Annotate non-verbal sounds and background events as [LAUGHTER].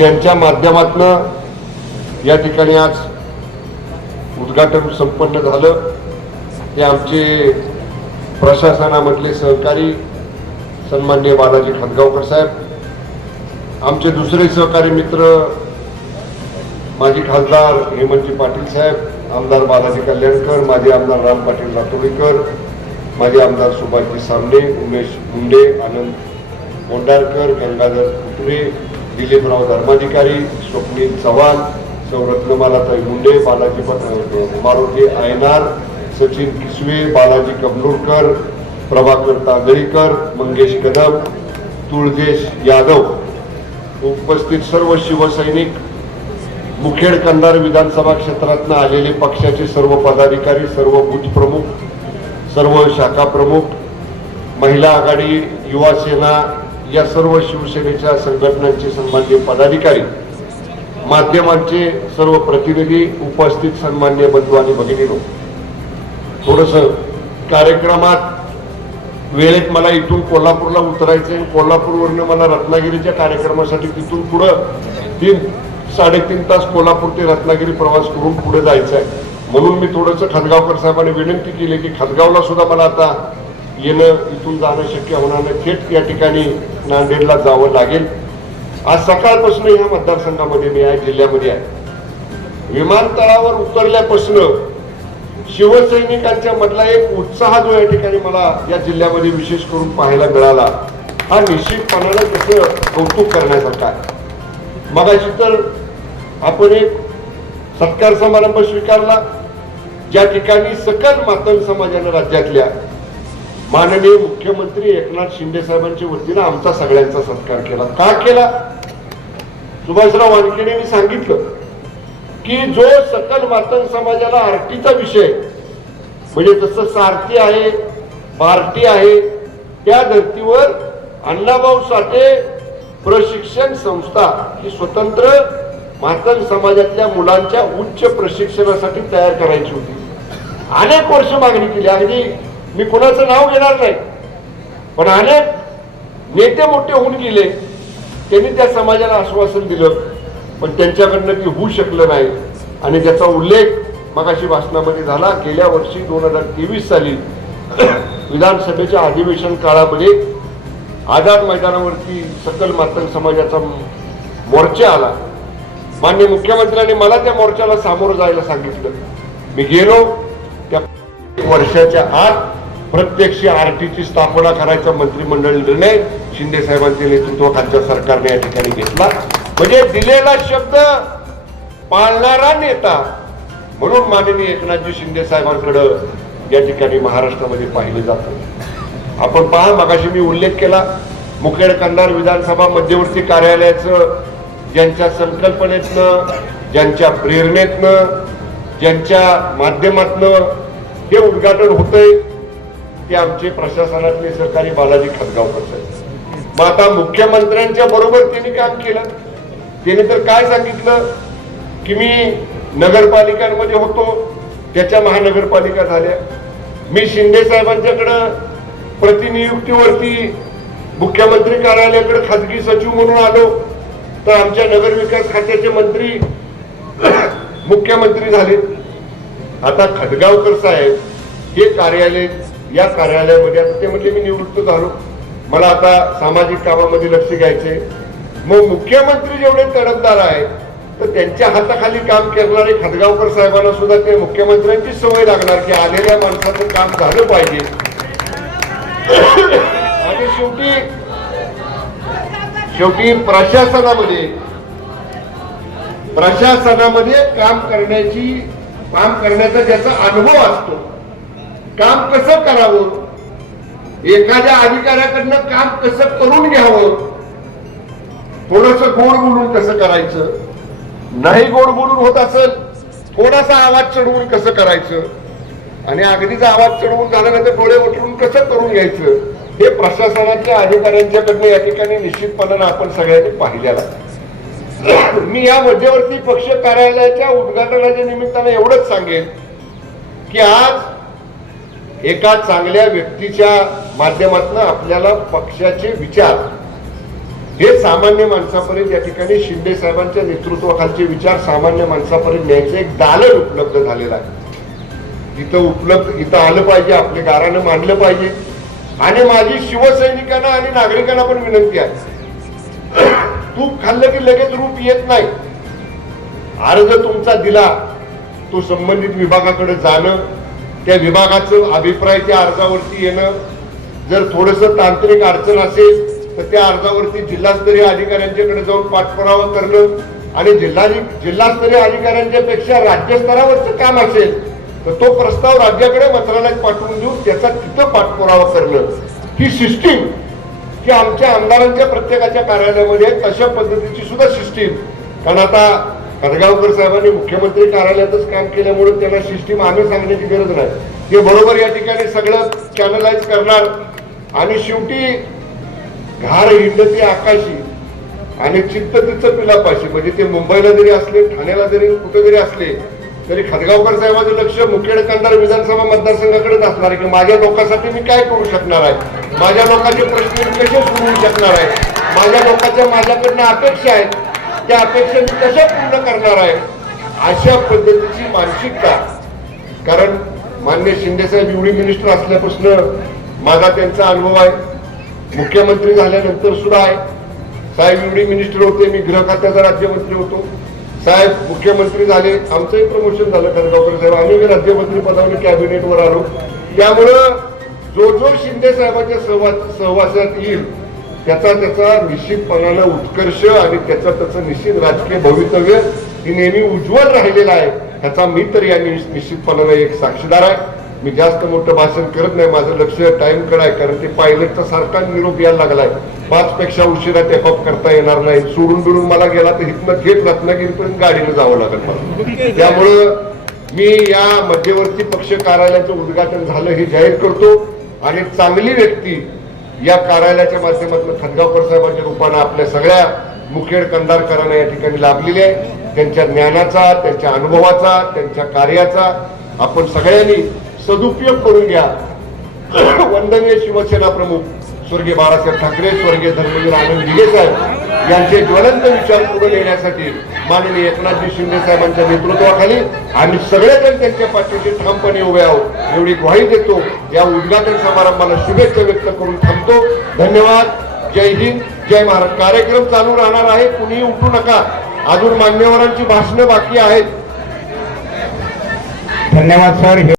ज्यांच्या माध्यमातनं या ठिकाणी आज उद्घाटन संपन्न झालं ते आमचे प्रशासनामधले सहकारी सन्मान्य बालाजी खानगावकर साहेब आमचे दुसरे सहकारी मित्र माजी खासदार हेमंतजी पाटील साहेब आमदार बालाजी कल्याणकर माजी आमदार राम पाटील रातोळीकर माजी आमदार सुभाषजी सामने उमेश मुंडे आनंद कोंडारकर गंगाधर कुटरे दिलीपराव धर्माधिकारी स्वप्नील चव्हाण सौरत्नमालाताई मुंडे बालाजी मारुती आयनार सचिन किसवे बालाजी कबनूरकर प्रभाकर तांदळीकर मंगेश कदम तुळजेश यादव. उपस्थित सर्व शिवसैनिक मुखेड कंधार विधानसभा क्षेत्रातनं आलेले पक्षाचे सर्व पदाधिकारी सर्व बूथ प्रमुख सर्व शाखा प्रमुख महिला आघाडी युवा सेना या सर्व शिवसेनेच्या संघटनांचे सन्मान्य पदाधिकारी माध्यमांचे सर्व प्रतिनिधी उपस्थित सन्मान्य बंधू आणि भगिनीनो थोडस कार्यक्रमात वेळेत मला इथून कोल्हापूरला उतरायचं आहे कोल्हापूरवरनं मला रत्नागिरीच्या कार्यक्रमासाठी तिथून पुढं तीन साडेतीन तास कोल्हापूर ते रत्नागिरी प्रवास करून पुढे जायचं आहे म्हणून मी थोडंसं खतगावकर साहेबांनी विनंती केली की खतगावला सुद्धा मला आता येणं इथून जाणं शक्य होणार नाही. थेट या ठिकाणी नांदेडला जावं लागेल. आज सकाळपासून ह्या मतदारसंघामध्ये मी आहे जिल्ह्यामध्ये आहे. विमानतळावर उतरल्यापासून शिवसैनिकांच्या मधला एक उत्साह जो या ठिकाणी मला या जिल्ह्यामध्ये विशेष करून पाहायला मिळाला हा निश्चितपणानं त्याचं कौतुक करण्यासारखा आहे. मगाशी तर आपण एक सत्कार समारंभ स्वीकारला ज्या ठिकाणी सकल मातंग समाजानं राज्यातल्या माननीय मुख्यमंत्री एकनाथ शिंदे साहेबांच्या वतीनं आमचा सगळ्यांचा सत्कार केला. का केला? सुभाषराव वानखेडेंनी सांगितलं की जो सकल मातंग समाजाला आरटीचा विषय म्हणजे जसं सारथी आहे पार्टी आहे त्या धर्तीवर अण्णाभाऊ साठे प्रशिक्षण संस्था ही स्वतंत्र मातंग समाजातल्या मुलांच्या उच्च प्रशिक्षणासाठी तयार करायची होती. अनेक वर्ष मागणी केली. अगदी मी कोणाचं नाव घेणार नाही. पण अनेक नेते मोठे होऊन गेले. त्यांनी त्या समाजाला आश्वासन दिलं. पण त्यांच्याकडनं ती होऊ शकलं नाही. आणि त्याचा उल्लेख मगाशी भाषणामध्ये झाला. गेल्या वर्षी दोन हजार तेवीस साली [CLEARS THROAT] विधानसभेच्या अधिवेशन काळामध्ये आझाद मैदानावरती सकल मातंग समाजाचा मोर्चा आला. मान्य मुख्यमंत्र्यांनी मला त्या मोर्चाला सामोरं जायला सांगितलं. मी गेलो. त्या वर्षाच्या आत प्रत्यक्ष आरटीची स्थापना करायचा मंत्रिमंडळ निर्णय शिंदे साहेबांच्या नेतृत्वाखालच्या सरकारने या ठिकाणी घेतला. म्हणजे दिलेला शब्द पाळणारा नेता म्हणून माननीय एकनाथजी शिंदे साहेबांकडं या ठिकाणी महाराष्ट्रामध्ये पाहिलं जातं. आपण पहा मगाशी मी उल्लेख केला मुखेड कंधार विधानसभा मध्यवर्ती कार्यालयाचं ज्यांच्या संकल्पनेतनं ज्यांच्या प्रेरणेतनं ज्यांच्या माध्यमातनं हे उद्घाटन होतंय ते आमचे प्रशासनातले सहकारी बालाजी खतगावकर साहेब. मग आता मुख्यमंत्र्यांच्या बरोबर त्यांनी काम केलं. त्यांनी तर काय सांगितलं? की मी नगरपालिकांमध्ये होतो त्याच्या महानगरपालिका झाल्या. मी शिंदे साहेबांच्याकडं प्रतिनियुक्तीवरती मुख्यमंत्री कार्यालयाकडे खाजगी सचिव म्हणून आलो. तर आमच्या नगरविकास खात्याचे मंत्री [COUGHS] मुख्यमंत्री झाले. आता खडगावकर साहेब हे कार्यालय या कार्यालयामध्ये आता ते म्हणजे मी निवृत्त झालो. मला आता सामाजिक कामामध्ये लक्ष घ्यायचे मग मुख्यमंत्री जेवढे तडफदार आहेत तर त्यांच्या हाताखाली काम करणारे खदगावकर साहेबांना सुद्धा ते मुख्यमंत्र्यांची सवय लागणार की आलेल्या माणसाचं काम झालं पाहिजे. आणि शेवटी शेवटी प्रशासनामध्ये प्रशासनामध्ये काम करण्याची काम करण्याचा ज्याचा अनुभव असतो काम कसं करावं? एखाद्या अधिकाऱ्याकडनं काम कसं करून घ्यावं? थोडस गोड बोलून कसं करायचं? नाही गोड बोलून होत असेल थोडासा आवाज चढवून कसं करायचं? आणि अगदीचा आवाज चढवून झाल्यानंतर डोळे उठवून कसं करून घ्यायचं? हे प्रशासनाच्या अधिकाऱ्यांच्याकडनं या ठिकाणी निश्चितपणानं आपण सगळ्यांनी पाहिलेलं मी या मध्यवर्ती पक्ष कार्यालयाच्या उद्घाटनाच्या निमित्तानं एवढंच सांगेन की आज एका चांगल्या व्यक्तीच्या माध्यमातून आपल्याला पक्षाचे विचार हे सामान्य माणसापर्यंत या ठिकाणी शिंदे साहेबांच्या नेतृत्वाखालचे विचार सामान्य माणसापर्यंत न्यायचं एक दालन उपलब्ध झालेलं आहे. इथं उपलब्ध इथं आलं पाहिजे आपले गारानं मांडलं पाहिजे. आणि माझी शिवसैनिकांना आणि नागरिकांना पण विनंती आहे. तूप खाल्लं की लगेच रूप येत नाही. अर्ज तुमचा दिला तो संबंधित विभागाकडे जाणं त्या विभागाचं अभिप्राय त्या अर्जावरती येणं. जर थोडस तांत्रिक अडचण असेल तर त्या अर्जावरती जिल्हास्तरीय अधिकाऱ्यांच्याकडे जाऊन पाठपुरावा करणं आणि जिल्हा जिल्हास्तरीय अधिकाऱ्यांच्या पेक्षा राज्यस्तरावरचं काम असेल तर तो प्रस्ताव राज्याकडे मंत्रालयात पाठवून देऊन त्याचा तिथं पाठपुरावा करणं. ही सिस्टीम की आमच्या आमदारांच्या प्रत्येकाच्या कार्यालयामध्ये तशा पद्धतीची सुद्धा सिस्टीम. कारण आता हदगावकर साहेबांनी मुख्यमंत्री कार्यालयातच काम केल्यामुळे त्यांना सिस्टीम आम्ही सांगण्याची गरज नाही. ते बरोबर या ठिकाणी सगळं चॅनलाइज करणार. आणि शेवटी घार हिंडती आकाशी आणि चित्त तिचं पिलापाशी. म्हणजे ते मुंबईला जरी असले ठाण्याला जरी कुठे जरी असले तरी खतगावकर साहेबांचं लक्ष मुखेड कंधार विधानसभा मतदारसंघाकडेच असणार आहे. की माझ्या लोकांसाठी मी काय करू शकणार आहे? माझ्या लोकांचे प्रश्न मी कसे सोडवू शकणार आहे? माझ्या लोकांच्या माझ्याकडनं अपेक्षा आहेत. त्या अपेक्षा मी कशा पूर्ण करणार आहे? अशा पद्धतीची मानसिकता. कारण मान्य शिंदेसाहेब एवढी मिनिस्टर असल्यापासून माझा त्यांचा अनुभव आहे. मुख्यमंत्री झाल्यानंतर सुद्धा आहे. साहेब एवढी मिनिस्टर होते मी गृह खात्याचा राज्यमंत्री होतो. साहेब मुख्यमंत्री झाले आमचंही प्रमोशन झालं खडगावकर साहेब आम्ही राज्यमंत्री पदावर कॅबिनेटवर आलो. त्यामुळं जो जो शिंदे साहेबांच्या सहवास सहवासात येईल त्याचा त्याचा निश्चितपणानं उत्कर्ष आणि त्याचं त्याचं निश्चित राजकीय भवितव्य ही नेहमी उज्ज्वल राहिलेलं आहे. ह्याचा मी तर या निश्चितपणानं एक साक्षीदार आहे. मी जास्त मोठं भाषण करत नाही. माझं लक्ष टाइमकडे आहे. कारण ते पायलटचा सारखा निरोप यायला लागलाय. पाच पेक्षा उशिरा टेपअप करता येणार नाही सोडून बिडून मला गेला तर इथनं थेट रत्नागिरीपर्यंत गाडीनं जावं लागेल मला. त्यामुळं मी या मध्यवर्ती पक्ष कार्यालयाचं उद्घाटन झालं हे जाहीर करतो. आणि चांगली व्यक्ती या कार्यालयाच्या माध्यमातून खदगावकर साहेबांच्या रूपानं आपल्या सगळ्या मुखेड कंधारकरांना या ठिकाणी लाभलेली आहे. त्यांच्या ज्ञानाचा त्यांच्या अनुभवाचा त्यांच्या कार्याचा आपण सगळ्यांनी सदुपयोग करून घ्या. [COUGHS] वंदनीय शिवसेना प्रमुख स्वर्गीय बाळासाहेब ठाकरे स्वर्गीय धर्मवीर आनंद दिघे साहेब यांचे ज्वलंत विचार पुढे नेण्यासाठी माननीय एकनाथजी शिंदे साहेबांच्या नेतृत्वाखाली आम्ही सगळेजण त्यांच्या पाठीशी ठामपणे उभे आहोत. एवढी ग्वाही देतो. या उद्घाटन समारंभाला शुभेच्छा व्यक्त करून थांबतो. धन्यवाद. जय हिंद. जय महाराज कार्यक्रम चालू राहणार आहे. कुणीही उठू नका. अजून मान्यवरांची भाषणं बाकी आहेत. धन्यवाद सर.